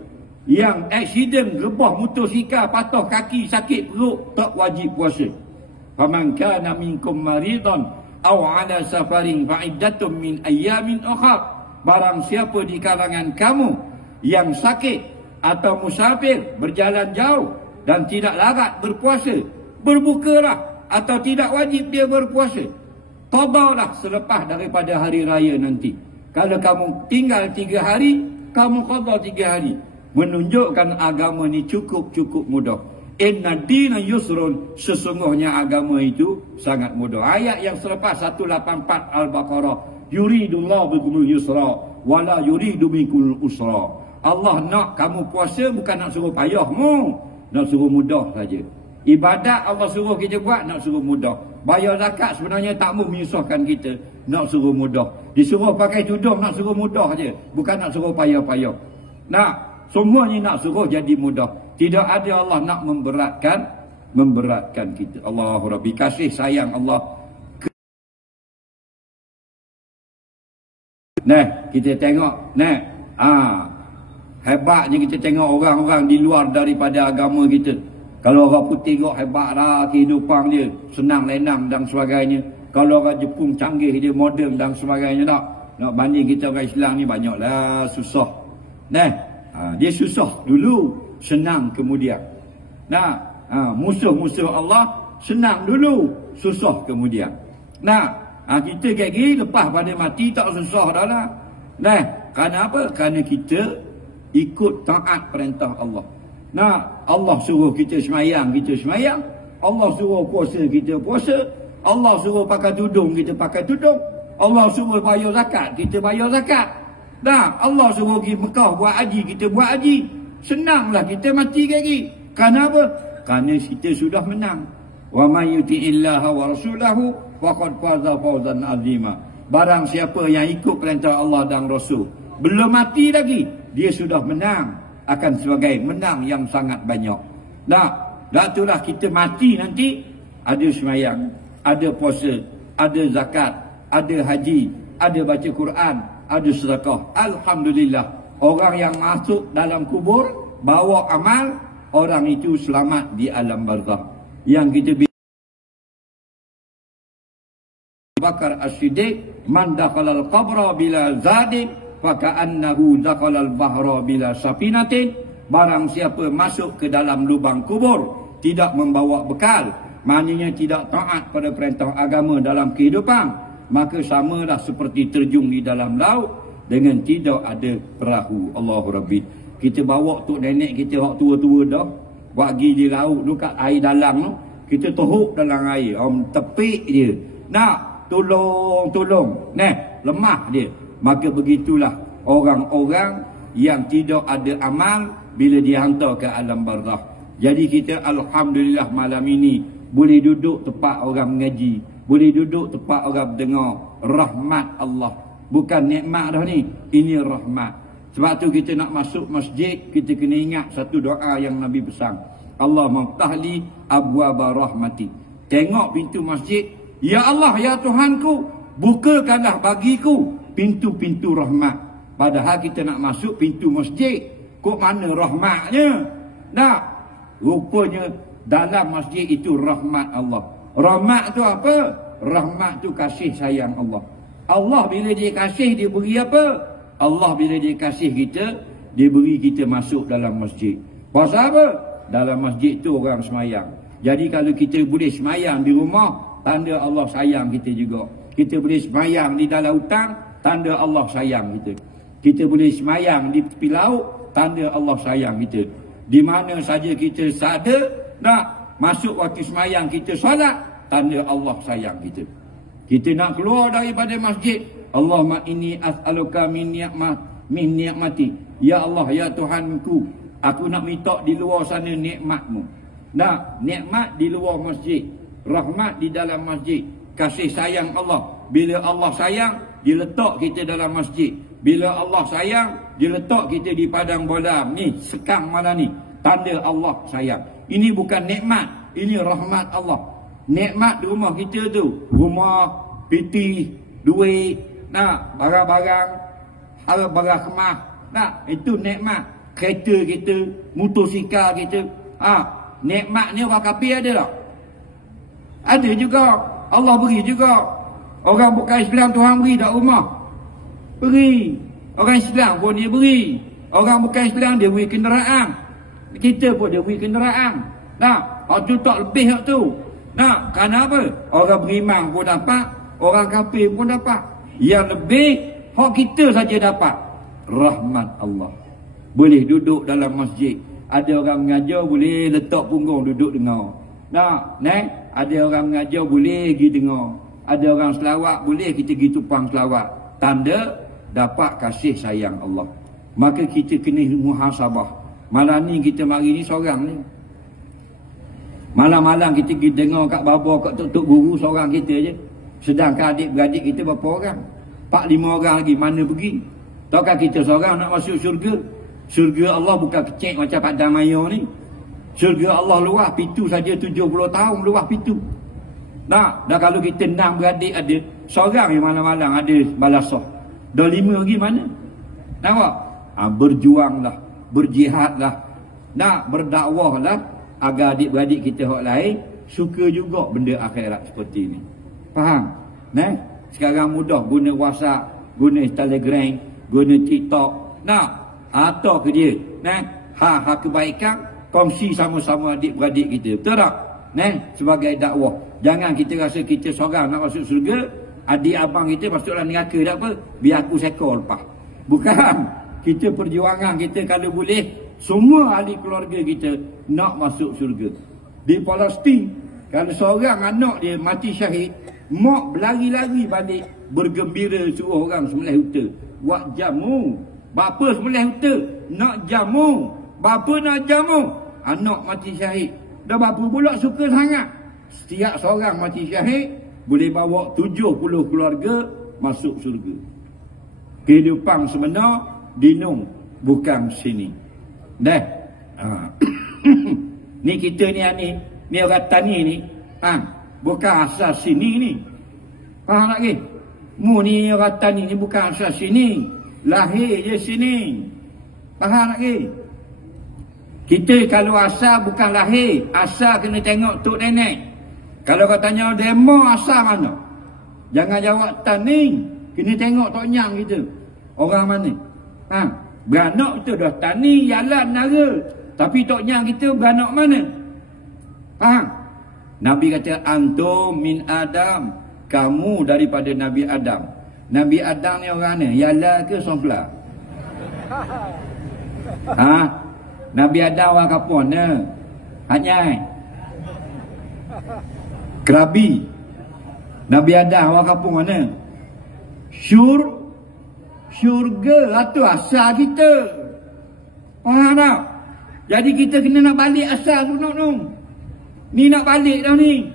Yang aksiden gebah motosikal patah kaki sakit perut tak wajib puasa. Faman kana minkum maridan aw ala safarin fa'iddatun min ayyamin ukhra. Barang siapa di kalangan kamu yang sakit atau musafir berjalan jauh dan tidak larat berpuasa, berbukalah atau tidak wajib dia berpuasa. Qadalah selepas daripada hari raya nanti. Kalau kamu tinggal 3 hari, kamu qada 3 hari. Menunjukkan agama ni cukup mudah. Inna dina yusrun, sesungguhnya agama itu sangat mudah. Ayat yang selepas 184 Al-Baqarah, yuridullahu bikumul yusra wala yuridu bikumul usra. Allah nak kamu puasa bukan nak suruh payahmu, nak suruh mudah saja. Ibadat Allah suruh kita buat, nak suruh mudah. Bayar zakat sebenarnya tak mau menyusahkan kita, nak suruh mudah. Disuruh pakai tudung, nak suruh mudah je, bukan nak suruh payah-payah. Semuanya nak suruh jadi mudah. Tidak ada Allah nak memberatkan kita. Allahu Rabbi, kasih sayang Allah. Kita tengok, hebatnya kita tengok orang-orang di luar daripada agama kita. Kalau orang putih tengok hebat lah kehidupan dia, senang lenang dan sebagainya. Kalau orang Jepun canggih, dia moden dan sebagainya. Nak banding kita orang Islam ni banyaklah susah. Dia susah dulu, senang kemudian. Musuh-musuh Allah senang dulu, susah kemudian. Kita kayak gini lepas pada mati tak susah dah lah. Kerana apa? Kerana kita ikut taat perintah Allah. Allah suruh kita semayang, kita semayang. Allah suruh puasa, kita puasa. Allah suruh pakai tudung, kita pakai tudung. Allah suruh bayar zakat, kita bayar zakat. Allah suruh pergi Mekah buat haji, kita buat haji. Senanglah kita mati lagi. Kerana apa? Kerana kita sudah menang. Wa may yuti'illaha wa rasulahu faqad faza fawzan azima. Barang siapa yang ikut perintah Allah dan Rasul, belum mati lagi, dia sudah menang, akan sebagai menang yang sangat banyak. Itulah kita mati nanti, ada semayang, ada puasa, ada zakat, ada haji, ada baca Quran, ada sedekah. Alhamdulillah, orang yang masuk dalam kubur bawa amal, orang itu selamat di alam barzakh. Yang kita Bakar As-Siddiq, man dakhalal qabra bila zadin faka'annahu dakhalal bahra bila sapinatin. Barang siapa masuk ke dalam lubang kubur tidak membawa bekal, maknanya tidak taat pada perintah agama dalam kehidupan, maka samalah seperti terjun di dalam laut dengan tidak ada perahu. Allahu Rabbi. Kita bawa tok nenek kita hak tua-tua dah, buat pergi di laut tu kat air dalam tu, kita tohuk dalam air, tepik dia. Tolong. Lemah dia. Maka begitulah orang-orang yang tidak ada amal bila dihantar ke alam barzakh. Jadi kita alhamdulillah malam ini boleh duduk tempat orang mengaji, boleh duduk tempat orang dengar, rahmat Allah. Bukan nikmat dah ni. Ini rahmat. Sebab tu kita nak masuk masjid, kita kena ingat satu doa yang Nabi pesan. Allah maftahli abwaba rahmati. Tengok pintu masjid. Ya Allah, ya Tuhanku, bukakanlah bagiku pintu-pintu rahmat. Padahal kita nak masuk pintu masjid. Kok mana rahmatnya? Tak. Rupanya dalam masjid itu rahmat Allah. Rahmat tu apa? Rahmat tu kasih sayang Allah. Allah bila dia kasih, dia beri apa? Allah bila dia kasih kita, dia beri kita masuk dalam masjid. Pasal apa? Dalam masjid tu orang semayang. Jadi kalau kita boleh semayang di rumah, tanda Allah sayang kita juga. Kita boleh semayang di dalam hutang, tanda Allah sayang kita. Kita boleh semayang di tepi laut, tanda Allah sayang kita. Di mana saja kita sadar, nak masuk waktu semayang kita solat, tanda Allah sayang kita. Kita nak keluar daripada masjid, Allahumma inni as'aluka min ni'mati. Ya Allah, ya Tuhanku, aku nak minta di luar sana nikmatmu. Nah, nikmat di luar masjid, rahmat di dalam masjid, kasih sayang Allah. Bila Allah sayang, dia letak kita dalam masjid. Bila Allah sayang, dia letak kita di padang bola ni, sekang malam ni, tanda Allah sayang. Ini bukan nikmat, ini rahmat Allah. Nikmat di rumah kita tu, rumah, piti, duit, nak barang-barang, barang kemah, nak itu nikmat. Kereta kita, motosikal kita, nikmat ni orang kafir ada tak? Ada juga. Allah beri juga. Orang bukan Islam Tuhan beri tak rumah? Beri. Orang Islam pun dia beri. Orang bukan Islam dia beri kenderaan. Kita pun dia beri kenderaan. Nah, tu tak lebih tak tu. Nah, kerana apa? Orang beriman pun dapat, orang kafir pun dapat. Yang lebih, hak kita saja dapat. Rahmat Allah. Boleh duduk dalam masjid. Ada orang mengajar boleh letak punggung duduk dengar. Nah, ada orang mengajar boleh pergi dengar. Ada orang selawat boleh kita pergi tupang selawat. Tanda dapat kasih sayang Allah. Maka kita kena muhasabah. Malam ni kita mari ni seorang ni. Malam-malam kita pergi dengar kat baba, kat tok-tok guru seorang kita je. Sedangkan adik-beradik kita berapa orang? 4-5 orang lagi, mana pergi? Takkan kita seorang nak masuk syurga? Syurga Allah bukan kecil macam padang maya ni. Syurga Allah luas, pintu saja 70 tahun luas pintu. Nah, dah kalau kita 6 beradik ada, seorang yang malam-malam ada balasah. Dah 5 lagi mana? Nampak? Berjuanglah, berjihadlah, nak berdakwahlah agar adik-beradik kita hak lain suka juga benda akhirat seperti ni. Faham? Sekarang mudah guna WhatsApp, guna Telegram, guna TikTok. Nah, atau ke dia, kebaikan kongsi sama-sama adik-beradik kita. Betul tak? Sebagai dakwah. Jangan kita rasa kita seorang nak masuk surga, adik abang kita masuklah neraka tak apa, biar aku sekor lepas. Bukan. Kita perjuangan kita kalau boleh, semua ahli keluarga kita nak masuk surga. Di Palestin, kalau seorang anak dia mati syahid, mak berlari-lari balik bergembira suruh orang sembelih unta. Buat jamu. Bapa sembelih unta, nak jamu. Bapa nak jamu. Anak mati syahid. Dah bapa pula suka sangat. Setiap seorang mati syahid boleh bawa 70 keluarga masuk surga. Kehidupan sebenar dinung, bukan sini. Ni kita ni orang tani ni, bukan asal sini ni. Faham tak ke? Mu ni orang tani ni bukan asal sini, lahir je sini. Faham tak ke? Kita kalau asal bukan lahir, asal kena tengok tok nenek. Kalau kau tanya demo asal mana? Jangan jawab tani, kena tengok tok nyang kita. Orang mana? Beranak kita dah tani, jalan, nara. Tapi tok nyang kita beranak mana? Nabi kata, antum min Adam. Kamu daripada Nabi Adam. Nabi Adam ni orang mana? Yala ke Songfla? Nabi Adam orang kapon ne? Hanyai. Kerabi. Nabi Adam orang kapon mana? Syurga itu asal kita. Faham tak? Jadi kita kena nak balik asal tu nak. Ni nak balik dah ni.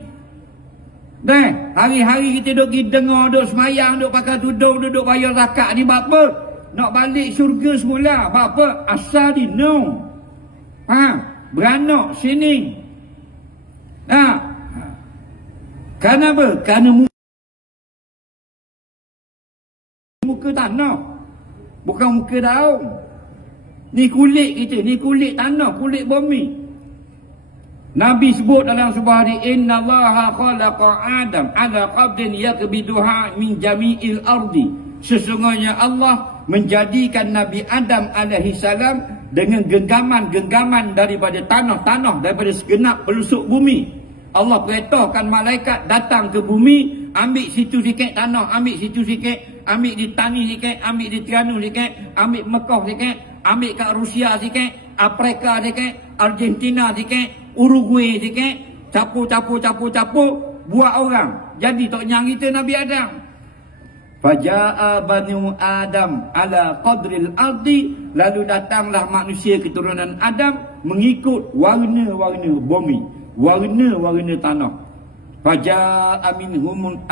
Hari-hari kita duk pergi dengar, duk semayang, duk pakai tudung, duk bayar zakat ni apa? Nak balik syurga semula. Apa? Asal di no. Beranak sini. Kerana apa? Kerana muka tanah. Bukan muka daun. Ni kulit kita, ni kulit tanah, kulit bumi. Nabi sebut dalam sebuah hadis, innallaha khalaqa Adam ala qabdin yakbiduha min jami'il ardi. Sesungguhnya Allah menjadikan Nabi Adam alaihi salam dengan genggaman-genggaman daripada tanah-tanah, daripada segenap pelosok bumi. Allah perintahkan malaikat datang ke bumi, ambil situ sikit tanah, ambil situ sikit, ambil di Tani sikit, ambil di Terengganu sikit, ambil Mekah sikit, ambil kat Rusia sikit, Afrika sikit, Argentina sikit, Uruguay sikit, capur, buat orang. Jadi tok nyang kita Nabi Adam. Faja'a banu Adam ala qadril ardi, lalu datanglah manusia keturunan Adam mengikut warna-warna bumi, warna-warna tanah. Faja'a minhum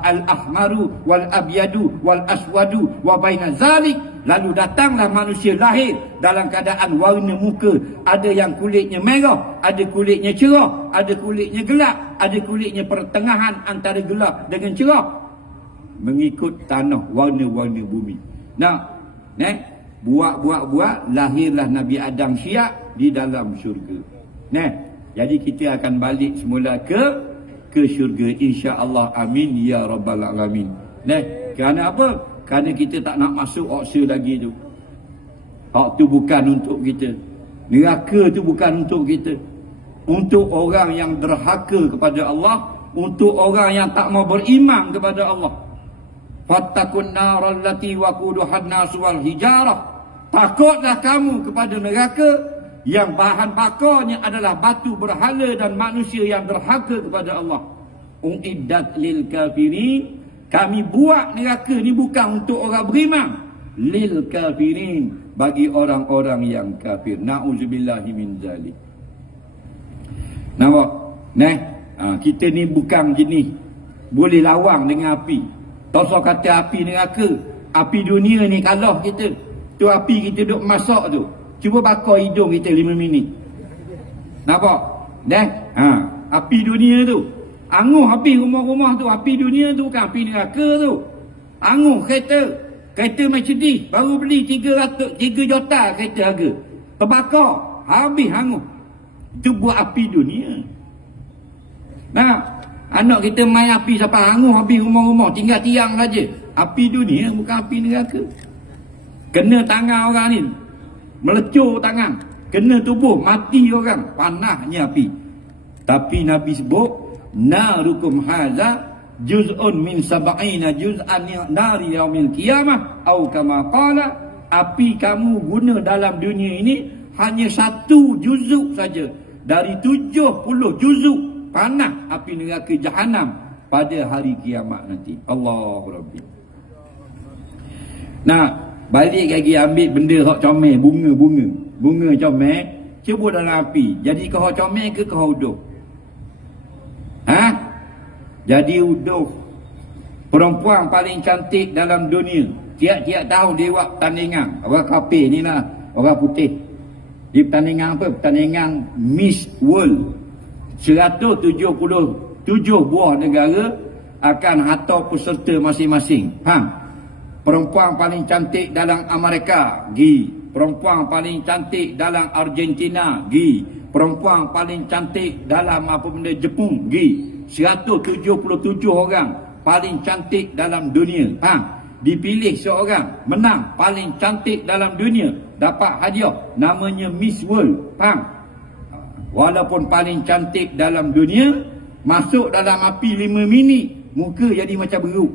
al-ahmaru wal abyadu wal aswadu wa baina zalik, lalu datanglah manusia lahir dalam keadaan warna muka, ada yang kulitnya merah, ada kulitnya cerah, ada kulitnya gelap, ada kulitnya pertengahan antara gelap dengan cerah, mengikut tanah, warna-warna bumi. Buat lahirlah Nabi Adam Syiah di dalam syurga. Jadi kita akan balik semula ke syurga, insya-Allah. Amin ya rabbal alamin. Kerana apa? Kerana kita tak nak masuk oksa lagi tu. Hak tu bukan untuk kita. Neraka tu bukan untuk kita. Untuk orang yang derhaka kepada Allah, untuk orang yang tak mau beriman kepada Allah. Fattaqun naral lati waquduhan nas wal hijarah. Takutlah kamu kepada neraka yang bahan bakarnya adalah batu berhala dan manusia yang derhaka kepada Allah. Uiddat lil kafirin. Kami buat neraka ni bukan untuk orang beriman. Lil kafirin, bagi orang-orang yang kafir. Na'udzubillahi min zalik. Nampak? Kita ni bukan jenis boleh lawang dengan api. Tosok kata api neraka, api dunia ni kalah kita. Tu api kita duk masak tu, cuba bakar hidung kita 5 minit. Nampak? Api dunia tu. Anguh api rumah-rumah tu, api dunia tu, bukan api neraka tu. Anguh kereta Mercedes baru beli 3 juta kereta harga. Terbakar, habis anguh. Itu buat api dunia. Anak kita main api sampai anguh habis rumah-rumah, tinggal tiang saja. Api dunia, bukan api neraka. Kena tangan orang ni, melecur tangan, kena tubuh, mati orang, panahnya api. Tapi Nabi sebut, narukum haza juz'un min sab'ina juz'an nari yaumil qiyamah au kama qala, api kamu guna dalam dunia ini hanya 1 juzuk saja dari 70 juzuk panah api neraka jahanam pada hari kiamat nanti. Allahu Rabbi. Balik lagi ambil benda hak comel, bunga comel, cebur dalam api. Jadi kau comel ke kau uduh? Jadi uduh. Perempuan paling cantik dalam dunia. Tiap-tiap tahun dia buat pertandingan. Orang kafir ni lah, orang putih. Di pertandingan apa? Pertandingan Miss World. 177 buah negara akan hantar peserta masing-masing. Perempuan paling cantik dalam Amerika, perempuan paling cantik dalam Argentina, perempuan paling cantik dalam Jepun, 177 orang paling cantik dalam dunia. Dipilih seorang menang paling cantik dalam dunia, dapat hadiah namanya Miss World. Walaupun paling cantik dalam dunia, masuk dalam api 5 minit, muka jadi macam beruk.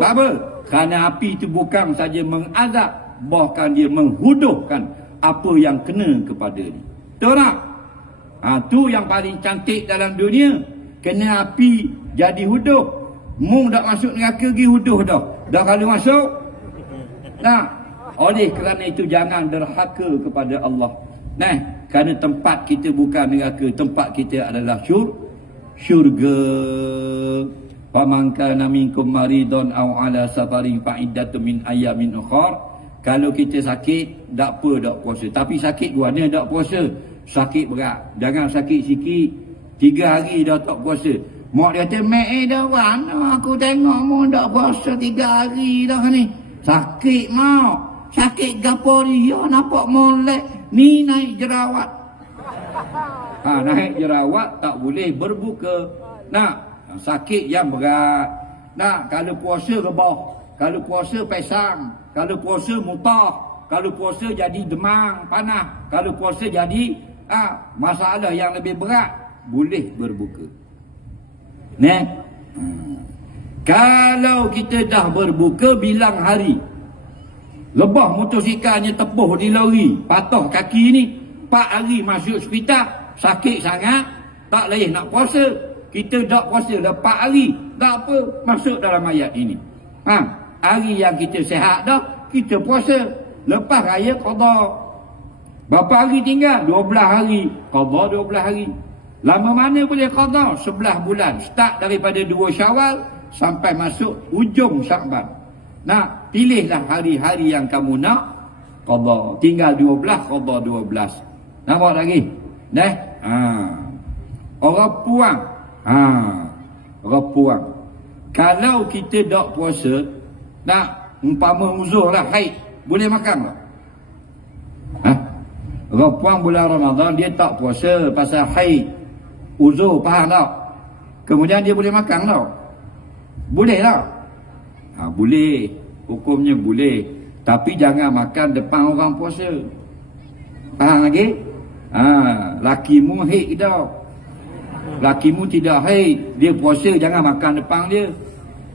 Apa? Kerana api itu bukan saja mengazab, bahkan dia menghuduhkan apa yang kena kepada dia. Betul tak? Tu yang paling cantik dalam dunia, kena api jadi huduh. Mung dak masuk neraka pergi huduh dah. Dah kalau masuk. Oleh kerana itu jangan derhaka kepada Allah. Kerana tempat kita bukan neraka, tempat kita adalah syurga. Faman kana minkum maridun aw ala safarin fa iddatun min ayamin ukhra. Kalau kita sakit, tak apa tak puasa. Tapi sakit mana tak puasa? Sakit berat. Jangan sakit sikit, 3 hari dah tak puasa. Mak dia kata, "Mek dah mana aku tengok mu tak puasa 3 hari dah ni." Sakit mak. Sakit gapo dia nampak molek. Ni naik jerawat. Naik jerawat tak boleh berbuka. Sakit yang berat. Kalau puasa rebah. Kalau puasa pesang. Kalau puasa mutah. Kalau puasa jadi demam, panas. Kalau puasa jadi masalah yang lebih berat, boleh berbuka. Kalau kita dah berbuka, bilang hari. Lebah motosikalnya tepuh di lori, patah kaki ni, 4 hari masuk hospital, sakit sangat, tak boleh nak puasa. Kita tak puasa dah 4 hari, tak apa, masuk dalam ayat ini. Hari yang kita sihat dah, kita puasa. Lepas raya qada. Berapa hari tinggal? 12 hari. Qada 12 hari. Lama mana boleh qada? 11 bulan. Start daripada 2 Syawal sampai masuk ujung Syakban. Pilihlah hari-hari yang kamu nak qada. Tinggal 12, qada 12. Nampak lagi? Orang puang. Orang puang. Kalau kita tak puasa, umpama uzur lah, haid, boleh makan tak? Orang puang bulan Ramadan, dia tak puasa pasal haid, uzur, faham tak? Kemudian dia boleh makan tak? Boleh tak? Boleh, hukumnya boleh. Tapi jangan makan depan orang puasa. Faham lagi? Lakimu haid tak? Lakimu tidak haid, dia puasa, jangan makan depan dia.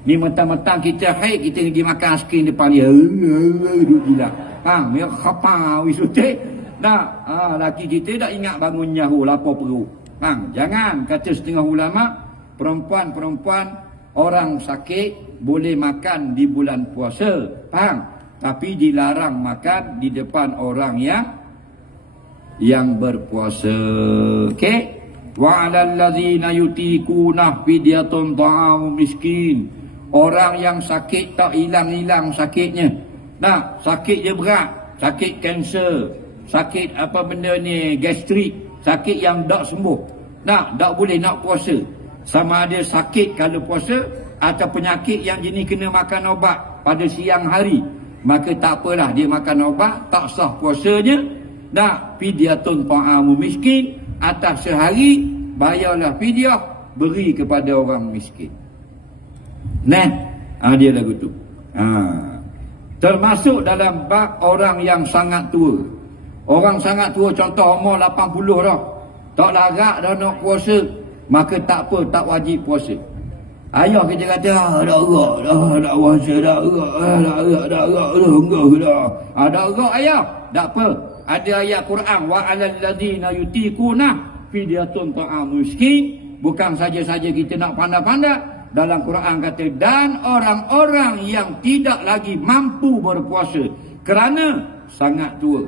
Ni mentang-mentang kita haid, kita pergi makan skrin depan dia. Duduk gila. Dia khapa wisutik. Laki kita tak ingat bangun nyahu, lapar perut. Jangan, kata setengah ulama, perempuan-perempuan orang sakit boleh makan di bulan puasa. Tapi dilarang makan di depan orang yang berpuasa. Okey? Wa 'alal ladzina yutiquna fidyatun ta'amu miskin. Orang yang sakit tak hilang-hilang sakitnya. Sakit je berat, sakit kanser, sakit apa benda ni, gastrik, sakit yang tak sembuh. Tak boleh nak puasa. Sama ada sakit kalau puasa atau penyakit yang jenis kena makan ubat pada siang hari, maka tak apalah, dia makan ubat, tak sah puasanya. Fidyatun ta'amu miskin, atas sehari bayarlah fidyah, beri kepada orang miskin. Dia lagu tu. Termasuk dalam bab orang yang sangat tua. Orang sangat tua, contoh umur 80 dah, tak larat dah nak puasa, maka tak apa, tak wajib puasa. Ayah kita kata, dah erak dah, tak puasa, dah erak dah. Ada erak ayah, tak apa. Ada ayat Quran, wa 'alal ladzina yutiquna fidyatun ta'amu miskin. Bukan saja-saja kita nak pandai-pandai. Dalam Quran kata, dan orang-orang yang tidak lagi mampu berpuasa kerana sangat tua.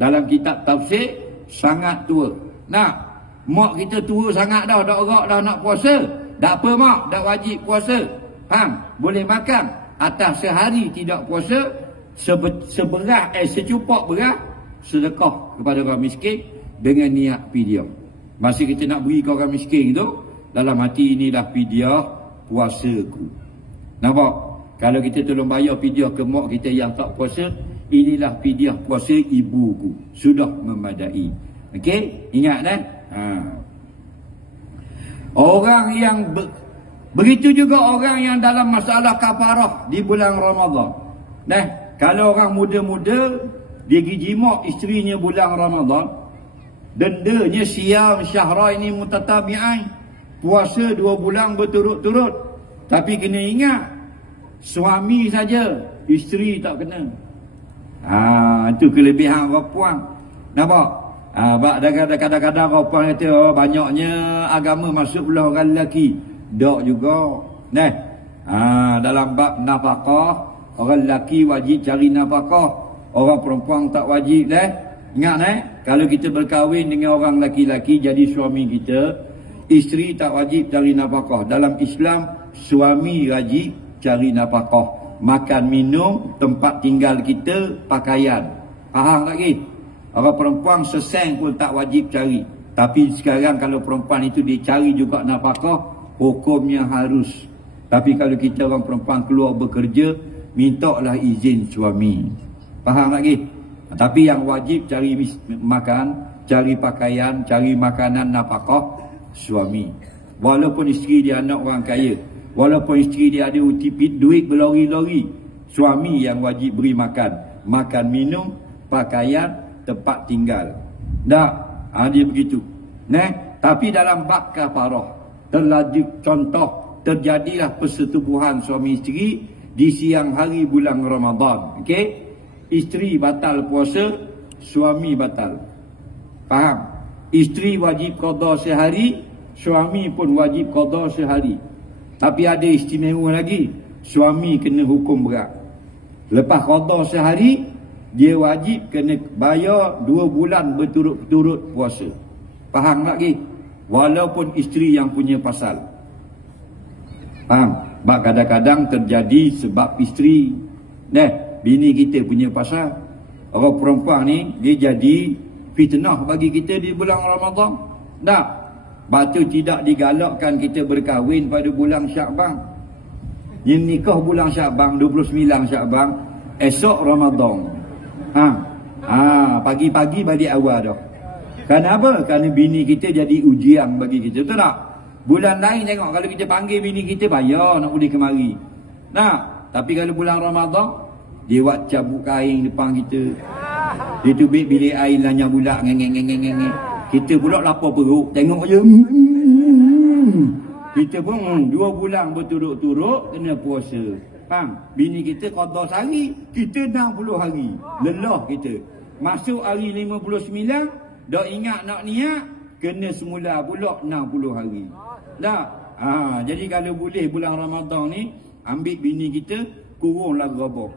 Dalam kitab tafsir, sangat tua. Mak kita tua sangat dah, dah erak dah nak puasa. Tak apa mak, tak wajib puasa. Boleh makan. Atas sehari tidak puasa, secupak beras, sedekah kepada orang miskin dengan niat fidyah. Masa kita nak beri ke orang miskin tu, dalam hati inilah fidyah puasaku. Nampak? Kalau kita tolong bayar fidyah ke mak kita yang tak puasa, inilah fidyah puasa ibuku. Sudah memadai. Okey? Ingat kan? Orang yang begitu juga orang yang dalam masalah kafarah di bulan Ramadan. Kalau orang muda-muda dia pergi jimak isterinya bulan Ramadan, dendanya siyam syahraini mutatabi'ain, puasa 2 bulan berturut-turut. Tapi kena ingat, suami saja, isteri tak kena. Itu kelebihan orang puan. Nampak? Kadang-kadang orang puan kata, banyaknya agama masuk belah orang lelaki. Tak juga. Dalam bab nafkah, orang lelaki wajib cari nafkah, orang perempuan tak wajib. Ingat kalau kita berkahwin dengan orang lelaki-lelaki jadi suami kita, isteri tak wajib cari nafkah. Dalam Islam, suami wajib cari nafkah. Makan, minum, tempat tinggal kita, pakaian. Faham lagi? Orang perempuan seseng pun tak wajib cari. Tapi sekarang kalau perempuan itu dicari juga nafkah, hukumnya harus. Tapi kalau kita orang perempuan keluar bekerja, mintalah izin suami. Faham lagi? Tapi yang wajib cari makan, cari pakaian, cari makanan, nafkah, suami. Walaupun isteri dia anak orang kaya, walaupun isteri dia ada duit berlori-lori, suami yang wajib beri makan. Makan, minum, pakaian, tempat tinggal. Tak? Dia begitu. Tapi dalam bab kafarah, terjadilah persetubuhan suami isteri di siang hari bulan Ramadan. Okey? Isteri batal puasa, suami batal. Faham? Isteri wajib qada sehari, suami pun wajib qada sehari. Tapi ada istimewa lagi, suami kena hukum berat. Lepas qada sehari, dia wajib kena bayar 2 bulan berturut-turut puasa. Faham lagi? Walaupun isteri yang punya pasal. Faham? Sebab kadang-kadang terjadi sebab isteri, bini kita punya pasal. Orang perempuan ni, dia jadi fitnah bagi kita di bulan Ramadan. Tak? Batu tidak digalakkan kita berkahwin pada bulan Syakban. Yang nikah bulan Syakban, 29 Syakban, esok Ramadan. Pagi-pagi balik awal dah. Kenapa? Kerana bini kita jadi ujian bagi kita. Betul tak? Bulan lain tengok, kalau kita panggil bini kita, bayar nak boleh kemari. Tapi kalau bulan Ramadan, dia buat cabut kain depan kita. Dia tubik bilik air lanyah bulat, ngeng. Kita pula lapar perut, tengok je. Kita pun 2 bulan berturut-turut kena puasa. Faham? Bini kita qada sehari, kita 60 hari. Lelah kita. Masuk hari 59, dah ingat nak niat, kena semula pula 60 hari. Tak? Jadi kalau boleh bulan Ramadan ni, ambil bini kita, kurunglah gerabak.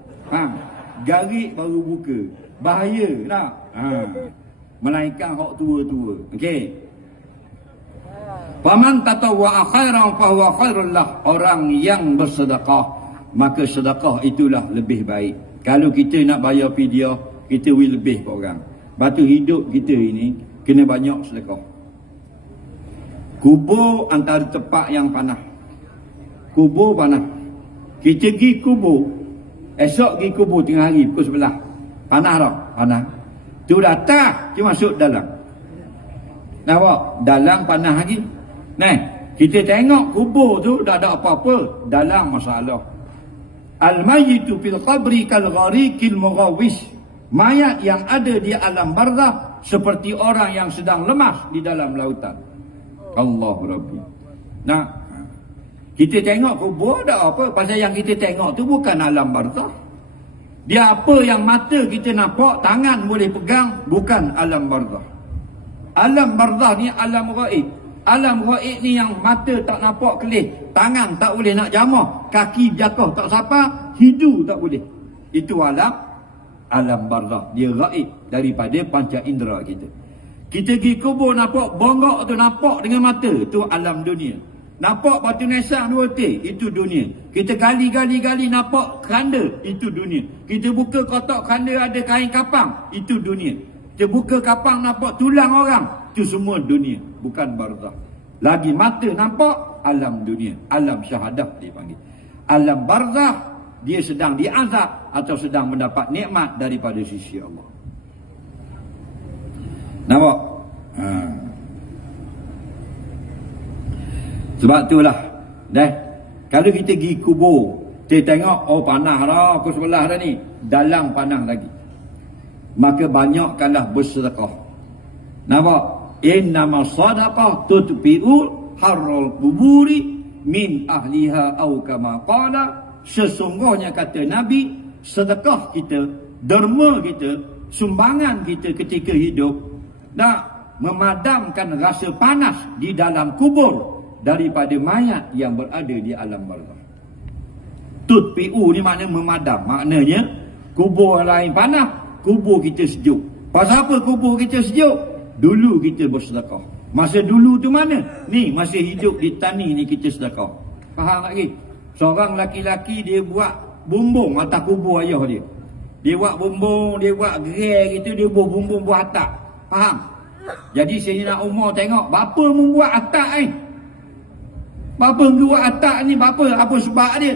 Garik baru buka. Bahaya tak? Melainkan hak tua-tua. Okey. Faman tatawwa'a khairan fa huwa khairul lah. Orang yang bersedekah, maka sedekah itulah lebih baik. Kalau kita nak bayar fidyah, kita will lebih ke orang. Batu hidup kita ini kena banyak sedekah. Kubur antara tempat yang panah. Kubur panah. Kita pergi kubur, esok pergi kubur tengah hari pukul 11. Panah tak? Panah. Tu datang, dia masuk dalam. Nampak? Dalam panah lagi. Kita tengok kubur tu dah ada apa-apa. Dalam masalah. Al-mayyitu fil qabri kal gharikil mughawis. Mayat yang ada di alam barzakh seperti orang yang sedang lemas di dalam lautan. Allah Rabbi. Kita tengok kubur ada apa? Pasal yang kita tengok tu bukan alam barzakh. Dia apa yang mata kita nampak, tangan boleh pegang, bukan alam barzakh. Alam barzakh ni alam ghaib. Alam ghaib ni yang mata tak nampak kelih, tangan tak boleh nak jamah, kaki jatuh tak sapa, hidu tak boleh. Itu alam barzakh. Dia ghaib daripada panca indera kita. Kita pergi kubur nampak bongok tu, nampak dengan mata, tu alam dunia. Nampak batu nesang 2 tik, itu dunia. Kita gali-gali nampak keranda, itu dunia. Kita buka kotak keranda ada kain kapang, itu dunia. Kita buka kapang nampak tulang orang, itu semua dunia, bukan barzakh. Lagi mata nampak, alam dunia, alam syahadah dia panggil. Alam barzakh, dia sedang diazab atau sedang mendapat nikmat daripada sisi Allah. Nampak? Sebab itulah, kalau kita pergi kubur, kita tengok, panah dah, pukul 11 dah ni, dalam panah lagi. Maka banyakkanlah bersedekah. Nampak? Innama sadaqah tutfi'u harral kuburi min ahliha au kama qala. Sesungguhnya kata Nabi, sedekah kita, derma kita, sumbangan kita ketika hidup nak memadamkan rasa panas di dalam kubur daripada mayat yang berada di alam barzakh. Tutfi'u ni makna memadam. Maknanya kubur lain panas, kubur kita sejuk. Pasal apa kubur kita sejuk? Dulu kita bersedekah. Masa dulu tu mana? Ni masih hidup di tani ni kita sedekah. Faham lagi? Seorang laki-laki dia buat bumbung atas kubur ayah dia. Dia buat bumbung, dia buat gerai gitu, dia buat bumbung buat atap. Faham? Jadi Sayyidina Umar tengok, bapa membuat atap ni. Bapa membuat atap ni, bapa apa sebab dia?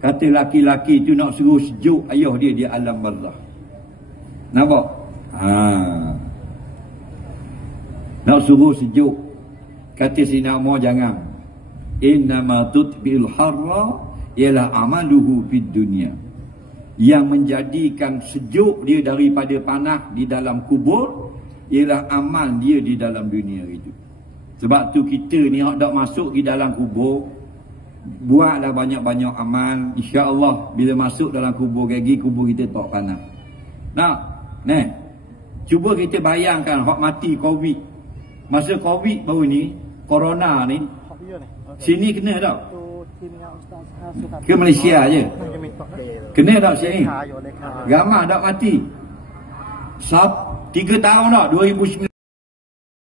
Kata laki-laki tu nak suruh sejuk ayah dia di alam barzah. Nampak? Nak suruh sejuk. Kata Sayyidina Umar jangan. Innama tutbil harra ialah amaluhu fid dunya. Yang menjadikan sejuk dia daripada panas di dalam kubur ialah amal dia di dalam dunia itu. Sebab tu kita ni hendak masuk di dalam kubur, buatlah banyak-banyak amal, insya-Allah bila masuk dalam kubur gigi kubur kita tak panas. Nah, cuba kita bayangkan hak mati Covid. Masa Covid baru ni, corona ni, sini kena tak? Ke Malaysia je? Kena tak sini? Ramai tak mati? 3 tahun tak? 2019